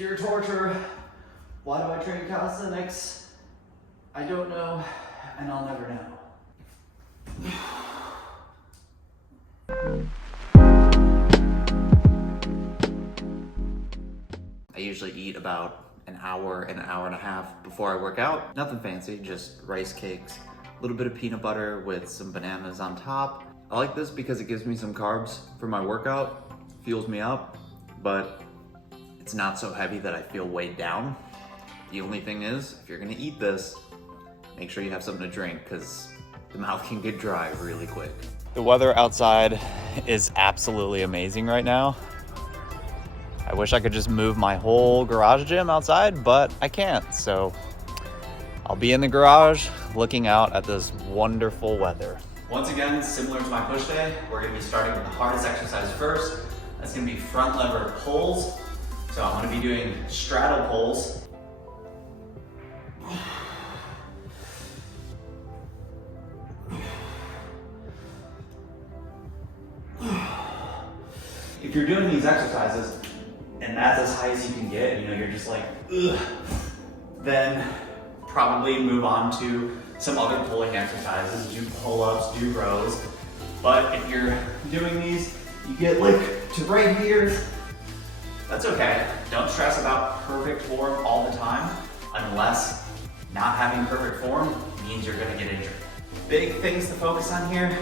Pure torture. Why do I train calisthenics? I don't know, and I'll never know. I usually eat about an hour and a half before I work out. Nothing fancy, just rice cakes, a little bit of peanut butter with some bananas on top. I like this because it gives me some carbs for my workout, fuels me up, but it's not so heavy that I feel weighed down. The only thing is, if you're gonna eat this, make sure you have something to drink because the mouth can get dry really quick. The weather outside is absolutely amazing right now. I wish I could just move my whole garage gym outside, but I can't. So I'll be in the garage looking out at this wonderful weather. Once again, similar to my push day, we're gonna be starting with the hardest exercise first. That's gonna be front lever pulls. So I'm gonna be doing straddle pulls. If you're doing these exercises and that's as high as you can get, you're just like, ugh, then probably move on to some other pulling exercises, do pull-ups, do rows. But if you're doing these, you get like to right here, that's okay. Don't stress about perfect form all the time, unless not having perfect form means you're gonna get injured. Big things to focus on here.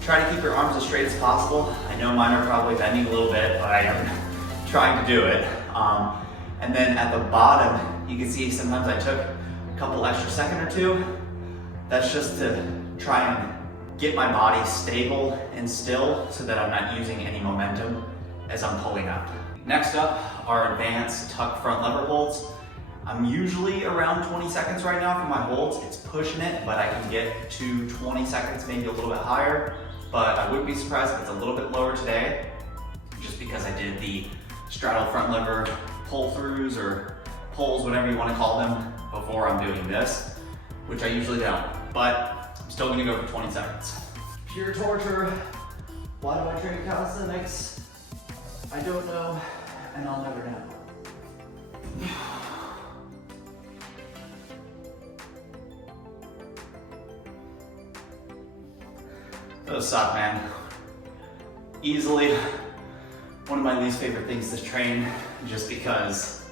Try to keep your arms as straight as possible. I know mine are probably bending a little bit, but I am trying to do it. And then at the bottom, you can see sometimes I took a couple extra second or two. That's just to try and get my body stable and still so that I'm not using any momentum as I'm pulling out. Next up are advanced tuck front lever holds. I'm usually around 20 seconds right now for my holds. It's pushing it, but I can get to 20 seconds, maybe a little bit higher. But I wouldn't be surprised if it's a little bit lower today, just because I did the straddle front lever pull throughs or pulls, whatever you want to call them, before I'm doing this, which I usually don't. But I'm still gonna go for 20 seconds. Pure torture. Why do I train calisthenics? I don't know, and I'll never know. Those suck, man. Easily one of my least favorite things to train, just because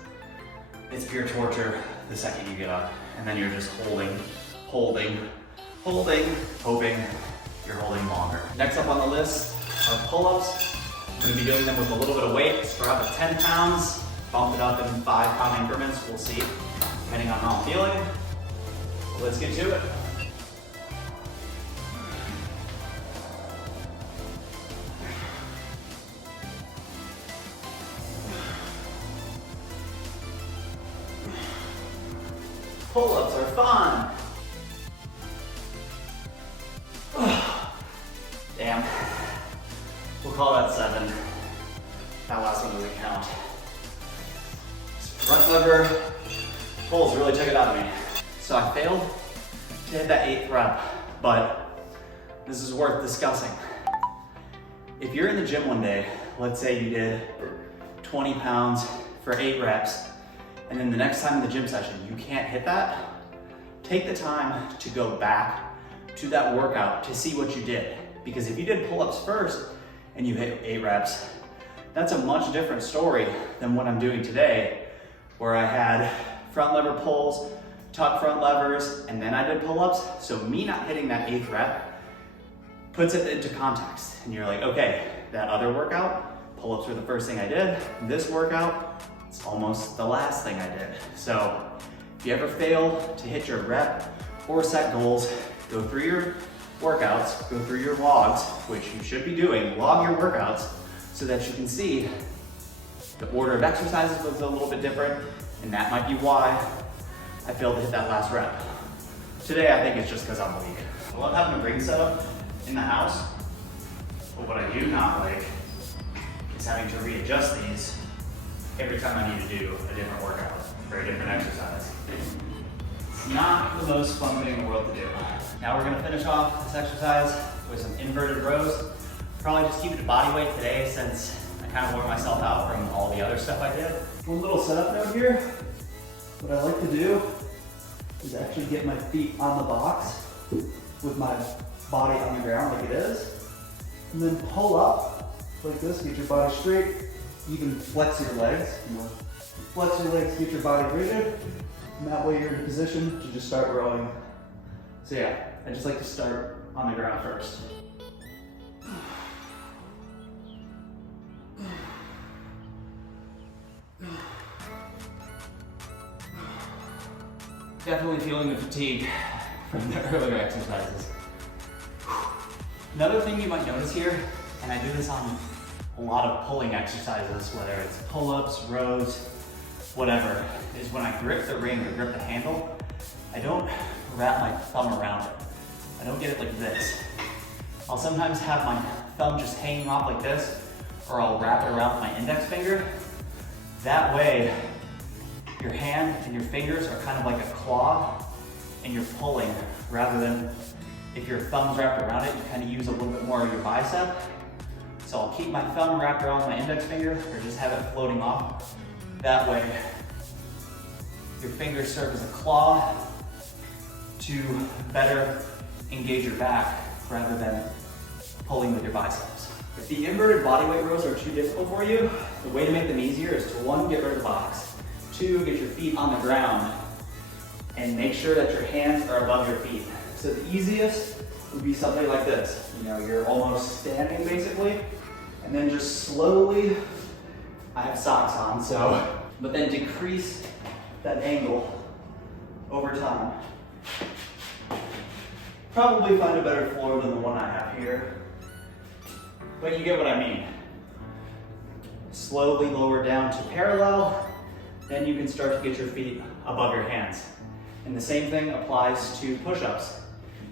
it's pure torture the second you get up, and then you're just holding, hoping you're holding longer. Next up on the list are pull-ups. I'm gonna be doing them with a little bit of weight. Start out at 10 pounds, bump it up in 5-pound increments, we'll see, depending on how I'm feeling. Well, let's get to it. Pull-ups are fun. Damn. We'll call that 7. That last one doesn't count. Front lever pulls really took it out of me. So I failed to hit that 8th rep, but this is worth discussing. If you're in the gym one day, let's say you did 20 pounds for 8 reps, and then the next time in the gym session, you can't hit that, take the time to go back to that workout to see what you did. Because if you did pull-ups first and you hit 8 reps, that's a much different story than what I'm doing today, where I had front lever pulls, tuck front levers, and then I did pull-ups. So me not hitting that 8th rep puts it into context. And you're like, okay, that other workout, pull-ups were the first thing I did. This workout, it's almost the last thing I did. So if you ever fail to hit your rep or set goals, go through your workouts, go through your logs, which you should be doing, log your workouts so that you can see the order of exercises was a little bit different, and that might be why I failed to hit that last rep. Today, I think it's just because I'm weak. I love having a ring set up in the house, but what I do not like is having to readjust these every time I need to do a different workout or a different exercise. It's not the most fun thing in the world to do. Now we're gonna finish off this exercise with some inverted rows. Probably just keep it to body weight today since I kind of wore myself out from all the other stuff I did. One little setup note here, what I like to do is actually get my feet on the box with my body on the ground like it is, and then pull up like this, get your body straight, even flex your legs. Flex your legs, get your body rigid, and that way you're in a position to just start rowing. So yeah, I just like to start on the ground first. Definitely feeling the fatigue from the earlier exercises. Another thing you might notice here, and I do this on a lot of pulling exercises, whether it's pull-ups, rows, whatever, is when I grip the ring or grip the handle, I don't wrap my thumb around it. I don't get it like this. I'll sometimes have my thumb just hanging off like this, or I'll wrap it around my index finger. That way, your hand and your fingers are kind of like a claw, and you're pulling, rather than if your thumb's wrapped around it, you kind of use a little bit more of your bicep. So I'll keep my thumb wrapped around my index finger, or just have it floating off. That way, your fingers serve as a claw to better engage your back, rather than pulling with your biceps. If the inverted bodyweight rows are too difficult for you, the way to make them easier is to 1, get rid of the box. 2, get your feet on the ground and make sure that your hands are above your feet. So the easiest would be something like this. You know, you're almost standing basically, and then just slowly, I have socks on, so, but then decrease that angle over time. Probably find a better floor than the one I have here, but you get what I mean. Slowly lower down to parallel, then you can start to get your feet above your hands. And the same thing applies to push-ups.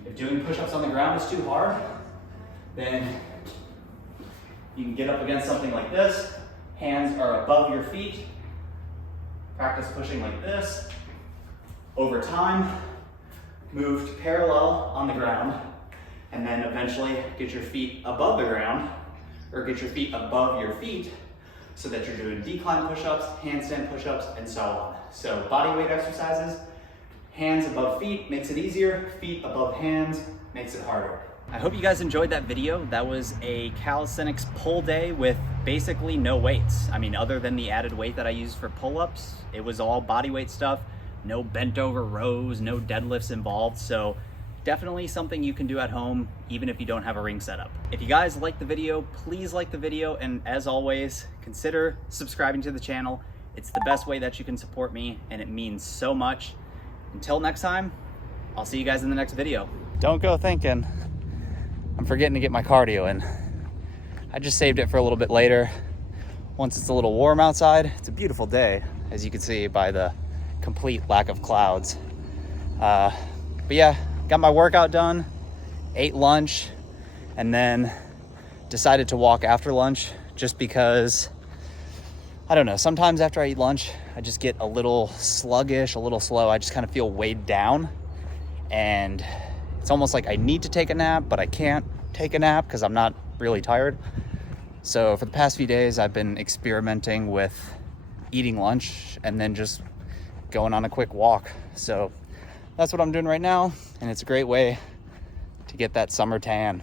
If doing push-ups on the ground is too hard, then you can get up against something like this. Hands are above your feet. Practice pushing like this. Over time, move to parallel on the ground, and then eventually get your feet above the ground, or get your feet above your feet, so that you're doing decline push-ups, handstand push-ups, and so on. So bodyweight exercises, hands above feet makes it easier, feet above hands makes it harder. I hope you guys enjoyed that video. That was a calisthenics pull day with basically no weights. I mean, other than the added weight that I used for pull-ups, it was all bodyweight stuff, no bent over rows, no deadlifts involved. So definitely something you can do at home, even if you don't have a ring setup. If you guys like the video, please like the video. And as always, consider subscribing to the channel. It's the best way that you can support me, and it means so much. Until next time, I'll see you guys in the next video. Don't go thinking I'm forgetting to get my cardio in. I just saved it for a little bit later. Once it's a little warm outside, it's a beautiful day, as you can see by the complete lack of clouds. But yeah, got my workout done, ate lunch, and then decided to walk after lunch just because, I don't know, sometimes after I eat lunch, I just get a little sluggish, a little slow. I just kind of feel weighed down, and it's almost like I need to take a nap, but I can't take a nap because I'm not really tired. So for the past few days, I've been experimenting with eating lunch and then just going on a quick walk. So that's what I'm doing right now, and it's a great way to get that summer tan.